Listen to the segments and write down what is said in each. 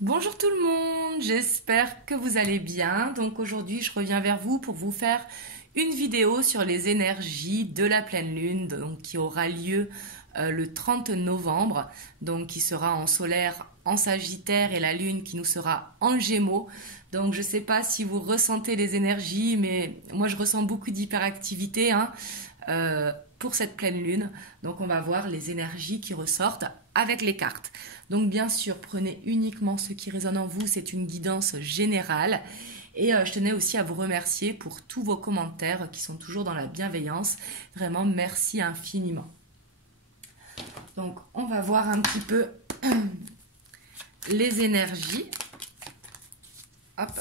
Bonjour tout le monde, j'espère que vous allez bien. Donc aujourd'hui, je reviens vers vous pour vous faire une vidéo sur les énergies de la pleine lune, donc qui aura lieu le 30 novembre, donc qui sera en solaire en Sagittaire et la lune qui nous sera en Gémeaux. Donc je ne sais pas si vous ressentez les énergies, mais moi je ressens beaucoup d'hyperactivité pour cette pleine lune. Donc on va voir les énergies qui ressortent avec les cartes. Donc bien sûr, prenez uniquement ce qui résonne en vous, c'est une guidance générale. Et je tenais aussi à vous remercier pour tous vos commentaires qui sont toujours dans la bienveillance. Vraiment, merci infiniment. Donc on va voir un petit peu les énergies. Hop.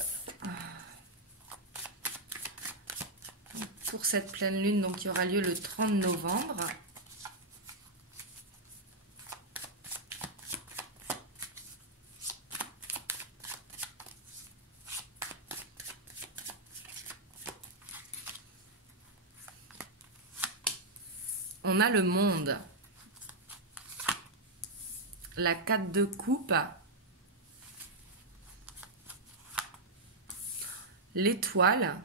Pour cette pleine lune, donc qui aura lieu le 30 novembre. On a le monde, la 4 de coupe, l'étoile,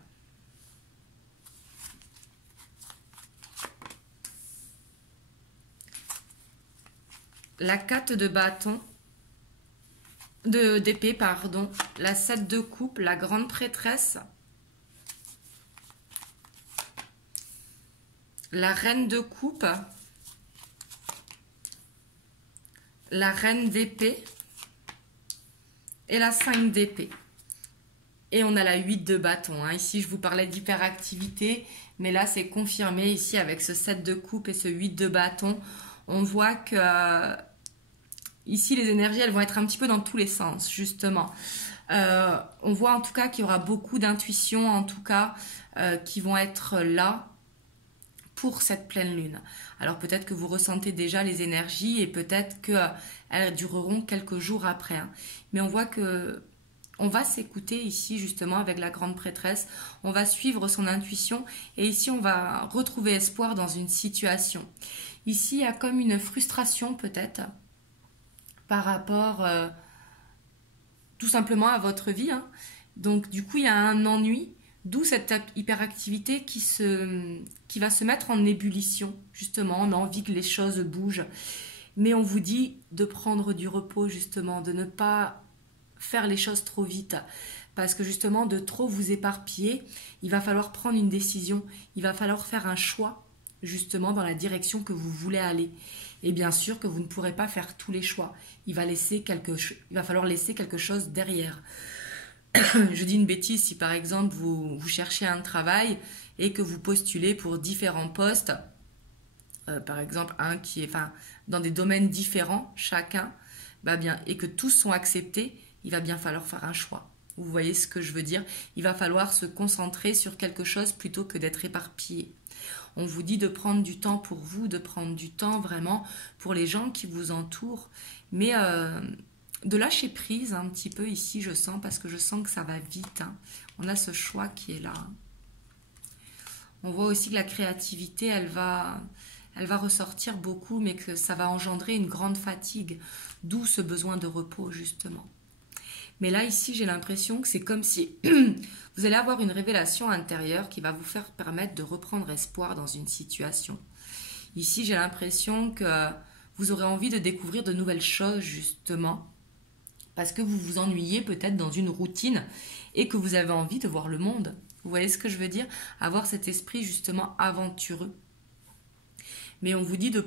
la 4 de bâton, d'épée, pardon, la 7 de coupe, la grande prêtresse, la reine de coupe, la reine d'épée et la 5 d'épée. Et on a la 8 de bâton. Ici, je vous parlais d'hyperactivité, mais là, c'est confirmé ici avec ce 7 de coupe et ce 8 de bâton. On voit que ici, les énergies, elles vont être un petit peu dans tous les sens, justement. On voit en tout cas qu'il y aura beaucoup d'intuitions, en tout cas, qui vont être là pour cette pleine lune. Alors peut-être que vous ressentez déjà les énergies et peut-être qu'elles dureront quelques jours après. Mais on voit que on va s'écouter ici justement avec la grande prêtresse, on va suivre son intuition et ici on va retrouver espoir dans une situation. Ici il y a comme une frustration peut-être par rapport tout simplement à votre vie. Donc du coup il y a un ennui. D'où cette hyperactivité qui va se mettre en ébullition, justement. On a envie que les choses bougent. Mais on vous dit de prendre du repos, justement, de ne pas faire les choses trop vite. Parce que justement, de trop vous éparpiller, il va falloir prendre une décision. Il va falloir faire un choix, justement, dans la direction que vous voulez aller. Et bien sûr que vous ne pourrez pas faire tous les choix. Il va falloir laisser quelque chose derrière. Je dis une bêtise, si par exemple vous cherchez un travail et que vous postulez pour différents postes, par exemple un qui est dans des domaines différents chacun, et que tous sont acceptés, il va bien falloir faire un choix. Vous voyez ce que je veux dire? Il va falloir se concentrer sur quelque chose plutôt que d'être éparpillé. On vous dit de prendre du temps pour vous, de prendre du temps vraiment pour les gens qui vous entourent, mais de lâcher prise un petit peu ici, je sens, parce que je sens que ça va vite. On a ce choix qui est là. On voit aussi que la créativité, elle va ressortir beaucoup, mais que ça va engendrer une grande fatigue, d'où ce besoin de repos, justement. Mais là, ici, j'ai l'impression que c'est comme si vous allez avoir une révélation intérieure qui va vous faire permettre de reprendre espoir dans une situation. Ici, j'ai l'impression que vous aurez envie de découvrir de nouvelles choses, justement, parce que vous vous ennuyez peut-être dans une routine et que vous avez envie de voir le monde. Vous voyez ce que je veux dire? Avoir cet esprit justement aventureux. Mais on vous dit de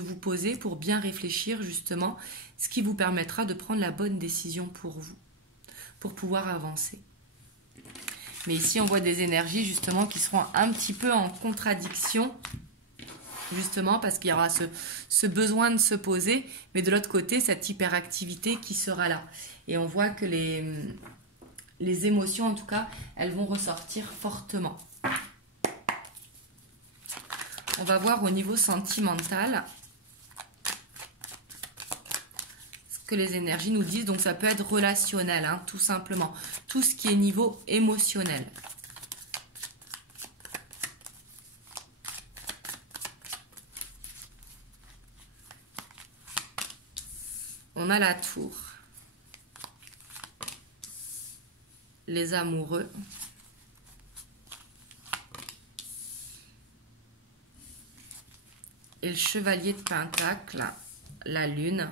vous poser pour bien réfléchir justement, ce qui vous permettra de prendre la bonne décision pour vous, pour pouvoir avancer. Mais ici, on voit des énergies justement qui seront un petit peu en contradiction, justement parce qu'il y aura ce besoin de se poser, mais de l'autre côté, cette hyperactivité qui sera là. Et on voit que les émotions, en tout cas, elles vont ressortir fortement. On va voir au niveau sentimental ce que les énergies nous disent. Donc ça peut être relationnel, tout simplement. Tout ce qui est niveau émotionnel. On a la tour. les amoureux. Et le chevalier de Pentacle, la lune.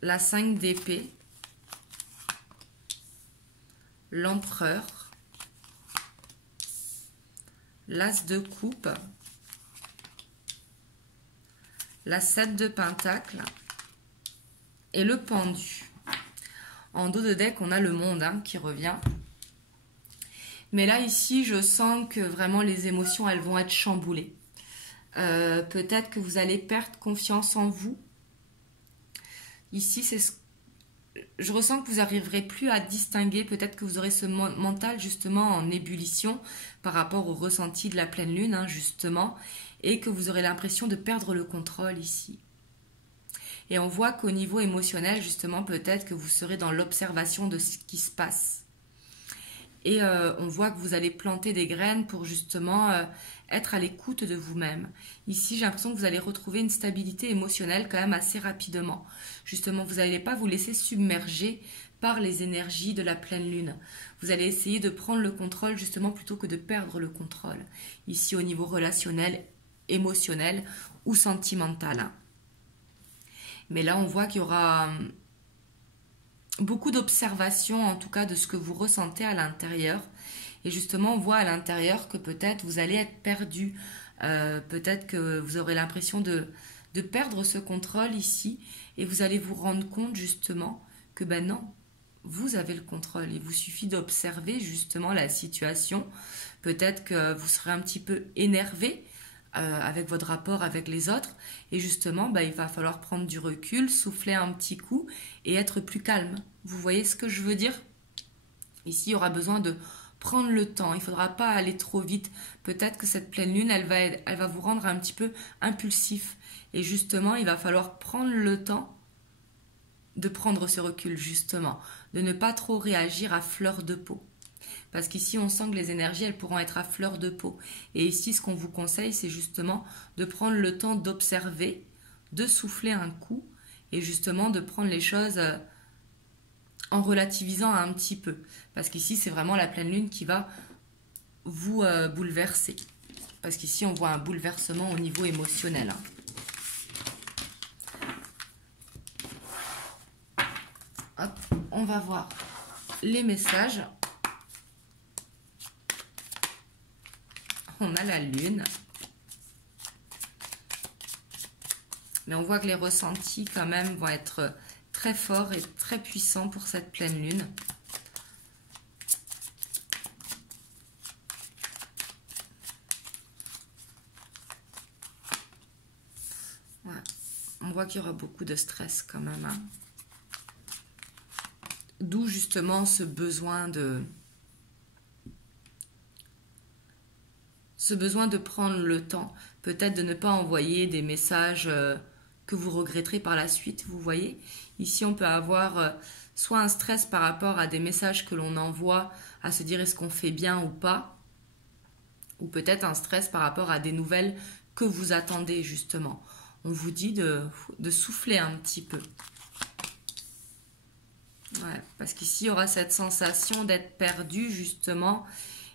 La 5 d'épée. L'empereur. L'as de coupe. La 7 de Pentacle. Et le pendu. En dos de deck, on a le monde qui revient. Mais là, ici, je sens que vraiment les émotions, elles vont être chamboulées. Peut-être que vous allez perdre confiance en vous. Ici, je ressens que vous n'arriverez plus à distinguer. Peut-être que vous aurez ce mental, justement, en ébullition par rapport au ressenti de la pleine lune, justement. Et que vous aurez l'impression de perdre le contrôle ici. Et on voit qu'au niveau émotionnel, justement, peut-être que vous serez dans l'observation de ce qui se passe. Et on voit que vous allez planter des graines pour justement être à l'écoute de vous-même. Ici, j'ai l'impression que vous allez retrouver une stabilité émotionnelle quand même assez rapidement. Justement, vous n'allez pas vous laisser submerger par les énergies de la pleine lune. Vous allez essayer de prendre le contrôle justement plutôt que de perdre le contrôle. Ici, au niveau relationnel, émotionnel ou sentimental. Mais là, on voit qu'il y aura beaucoup d'observations, en tout cas, de ce que vous ressentez à l'intérieur. Et justement, on voit à l'intérieur que peut-être vous allez être perdu. Peut-être que vous aurez l'impression de perdre ce contrôle ici. Et vous allez vous rendre compte, justement, que ben non, vous avez le contrôle. Il vous suffit d'observer, justement, la situation. Peut-être que vous serez un petit peu énervé avec votre rapport avec les autres. Et justement, il va falloir prendre du recul, souffler un petit coup et être plus calme. Vous voyez ce que je veux dire? Ici, il y aura besoin de prendre le temps. Il ne faudra pas aller trop vite. Peut-être que cette pleine lune, elle va vous rendre un petit peu impulsif. Et justement, il va falloir prendre le temps de prendre ce recul, justement. De ne pas trop réagir à fleur de peau. Parce qu'ici, on sent que les énergies, elles pourront être à fleur de peau. Et ici, ce qu'on vous conseille, c'est justement de prendre le temps d'observer, de souffler un coup, et justement de prendre les choses en relativisant un petit peu. Parce qu'ici, c'est vraiment la pleine lune qui va vous bouleverser. Parce qu'ici, on voit un bouleversement au niveau émotionnel. Hop, on va voir les messages. On a la lune. Mais on voit que les ressentis quand même vont être très forts et très puissants pour cette pleine lune. Ouais. On voit qu'il y aura beaucoup de stress quand même. D'où justement ce besoin de prendre le temps, peut-être de ne pas envoyer des messages que vous regretterez par la suite, vous voyez. Ici, on peut avoir soit un stress par rapport à des messages que l'on envoie, à se dire est-ce qu'on fait bien ou pas, ou peut-être un stress par rapport à des nouvelles que vous attendez, justement. On vous dit de souffler un petit peu. Ouais, parce qu'ici, il y aura cette sensation d'être perdu, justement.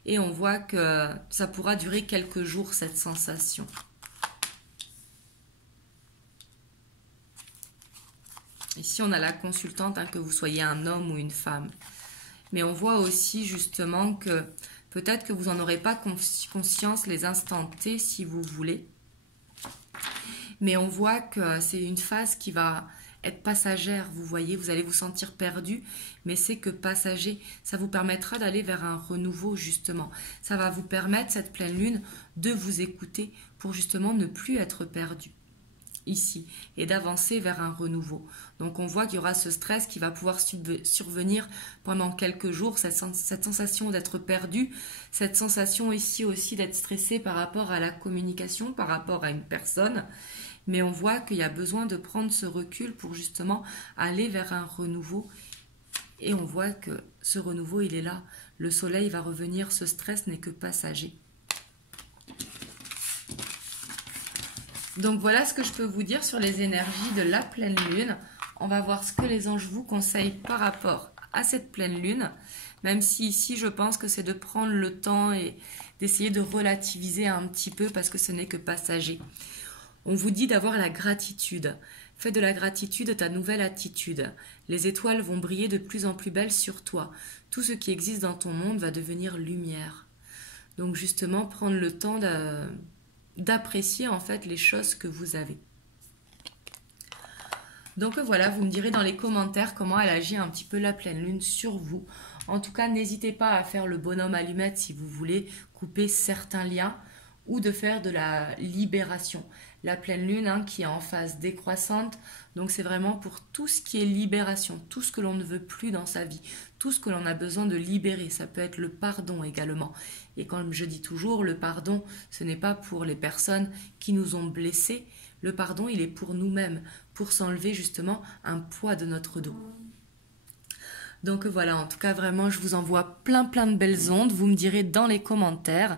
Et on voit que ça pourra durer quelques jours, cette sensation. Ici, on a la consultante, que vous soyez un homme ou une femme. Mais on voit aussi, justement, que peut-être que vous n'en aurez pas conscience les instants T, si vous voulez. Mais on voit que c'est une phase qui va être passagère, vous voyez, vous allez vous sentir perdu, mais c'est que passager, ça vous permettra d'aller vers un renouveau, justement. Ça va vous permettre, cette pleine lune, de vous écouter pour justement ne plus être perdu ici et d'avancer vers un renouveau. Donc on voit qu'il y aura ce stress qui va pouvoir survenir pendant quelques jours, cette sensation d'être perdu, cette sensation ici aussi d'être stressé par rapport à la communication, par rapport à une personne. Mais on voit qu'il y a besoin de prendre ce recul pour justement aller vers un renouveau. Et on voit que ce renouveau, il est là. Le soleil va revenir, ce stress n'est que passager. Donc voilà ce que je peux vous dire sur les énergies de la pleine lune. On va voir ce que les anges vous conseillent par rapport à cette pleine lune. Même si ici je pense que c'est de prendre le temps et d'essayer de relativiser un petit peu parce que ce n'est que passager. On vous dit d'avoir la gratitude. Fais de la gratitude ta nouvelle attitude. Les étoiles vont briller de plus en plus belles sur toi. Tout ce qui existe dans ton monde va devenir lumière. Donc justement, prendre le temps d'apprécier en fait les choses que vous avez. Donc voilà, vous me direz dans les commentaires comment elle agit un petit peu la pleine lune sur vous. En tout cas, n'hésitez pas à faire le bonhomme allumette si vous voulez couper certains liens ou de faire de la libération. La pleine lune qui est en phase décroissante, donc c'est vraiment pour tout ce qui est libération, tout ce que l'on ne veut plus dans sa vie, tout ce que l'on a besoin de libérer. Ça peut être le pardon également. Et comme je dis toujours, le pardon, ce n'est pas pour les personnes qui nous ont blessés. Le pardon, il est pour nous-mêmes, pour s'enlever justement un poids de notre dos. Donc voilà, en tout cas vraiment, je vous envoie plein de belles ondes. Vous me direz dans les commentaires.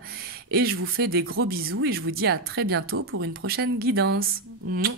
Et je vous fais des gros bisous et je vous dis à très bientôt pour une prochaine guidance. Mouah.